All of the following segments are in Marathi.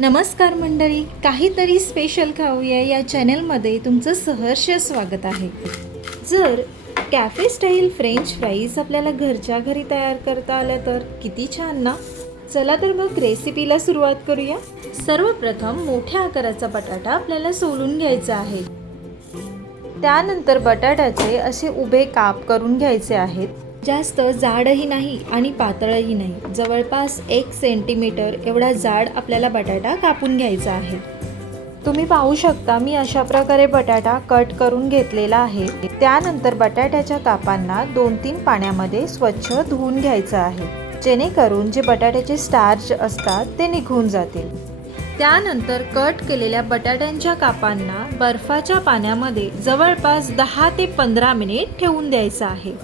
नमस्कार मंडळी, काहीतरी स्पेशल खाऊया या चॅनलमध्ये तुमचं सहर्ष स्वागत आहे। जर कॅफे स्टाईल फ्रेंच फ्राईज आपल्याला घरच्या घरी तयार करता आल्या तर किती छान ना। चला तर मग रेसिपीला सुरुवात करूया। सर्वप्रथम मोठ्या आकाराचा बटाटा आपल्याला सोलून घ्यायचा आहे। त्यानंतर बटाट्याचे असे उभे काप करून घ्यायचे आहेत। जास्त जाडही नाही आणि पातळही नाही, जवळपास 1 सेंटीमीटर एवढा जाड आपल्याला बटाटा कापून घ्यायचा आहे। तुम्ही पाहू शकता मी अशा प्रकारे बटाटा कट करून घेतलेला आहे। त्यानंतर बटाट्याच्या कापांना 2-3 पाण्यामध्ये स्वच्छ धुवून घ्यायचं आहे, जेणेकरून जे बटाट्याचे स्टार्च असतात ते निघून जातील। त्यानंतर कट केलेल्या बटाट्यांच्या कापांना बर्फाच्या पाण्यामध्ये जवळपास 10 ते 15 मिनिट ठेवून द्यायचं आहे।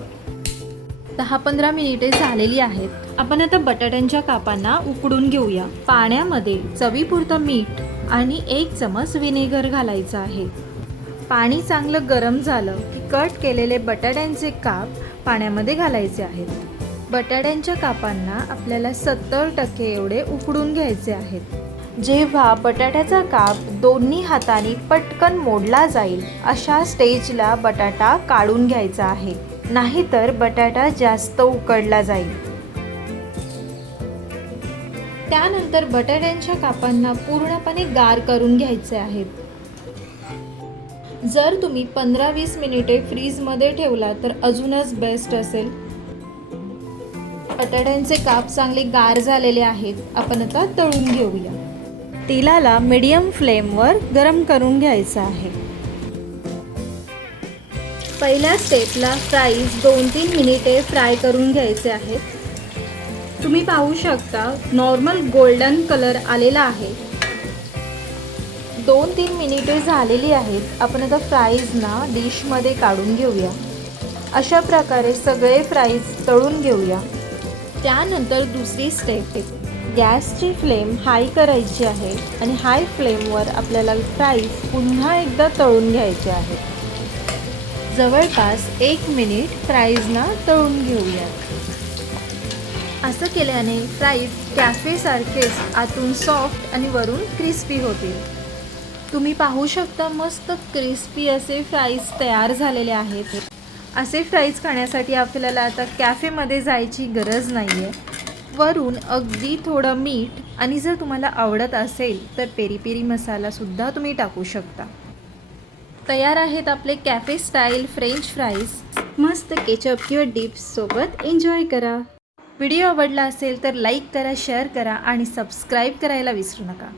10-15 मिनिटे झालेली आहेत। आपण आता बटाट्यांच्या कापांना उकडून घेऊया। पाण्यामध्ये चवीपुरतं मीठ आणि 1 चमच व्हिनेगर घालायचं आहे। पाणी चांगलं गरम झालं की कट केलेले बटाट्यांचे काप पाण्यामध्ये घालायचे आहेत। बटाट्यांच्या कापांना आपल्याला 70% एवढे उकडून घ्यायचे आहेत। जेव्हा बटाट्याचा काप दोन्ही हातांनी पटकन मोडला जाईल अशा स्टेजला बटाटा काढून घ्यायचा आहे, नाहीतर बटाटा जास्त उकडला जाईल। त्यानंतर बटाट्यांच्या कापांना पूर्णपणे गार करून घ्यायचे आहेत। जर तुम्ही 15-20 मिनिटे फ्रीजमध्ये ठेवला तर अजूनच बेस्ट असेल। बटाट्यांचे काप चांगले गार झालेले आहेत। आपण आता तळून घेऊया। तेलाला मीडियम फ्लेमवर गरम करून घ्यायचं आहे। पहिल्या स्टेपला फ्राईज 2-3 मिनिटे फ्राय करून घ्यायचे आहेत। तुम्ही पाहू शकता नॉर्मल गोल्डन कलर आलेला आहे। 2-3 मिनिटे झालेली आहेत। आपण आता फ्राईजना डिशमध्ये काढून घेऊया। अशा प्रकारे सगळे फ्राईज तळून घेऊया। त्यानंतर दुसरी स्टेप, गॅसची फ्लेम हाय करायची आहे आणि हाय फ्लेमवर आपल्याला फ्राईज पुन्हा एकदा तळून घ्यायचे आहेत। जवळपास 1 मिनिट फ्राईजना तळून घेऊया। असं केल्याने फ्राईज कॅफेसारखेच आतून सॉफ्ट आणि वरून क्रिस्पी होतील। तुम्ही पाहू शकता मस्त क्रिस्पी असे फ्राईज तयार झालेले आहेत। असे फ्राईज खाण्यासाठी आपल्याला आता कॅफेमध्ये जायची गरज नाही आहे। वरून अगदी थोडं मीठ आणि जर तुम्हाला आवडत असेल तर पेरी पेरी मसालासुद्धा तुम्ही टाकू शकता। तयार आहेत आपले कॅफे स्टाईल फ्रेंच फ्राईज। मस्त केचप किंवा डिप्स सोबत एन्जॉय करा। व्हिडिओ आवडला असेल तर लाईक करा, शेअर करा आणि सबस्क्राईब करायला विसरू नका।